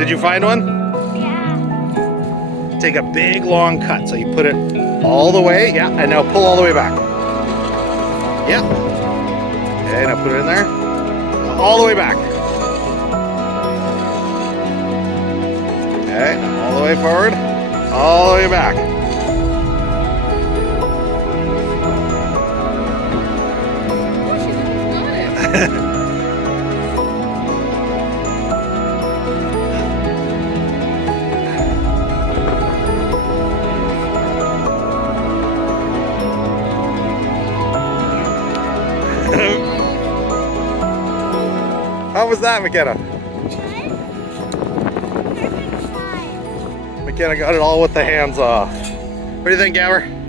Did you find one? Yeah. Take a big long cut. So you put it all the way, yeah, and now pull all the way back. Yeah. Okay, now put it in there. All the way back. Okay, all the way forward. All the way back. How was that, McKenna? Perfect size. McKenna got it all with the hands off. What do you think, Gabber?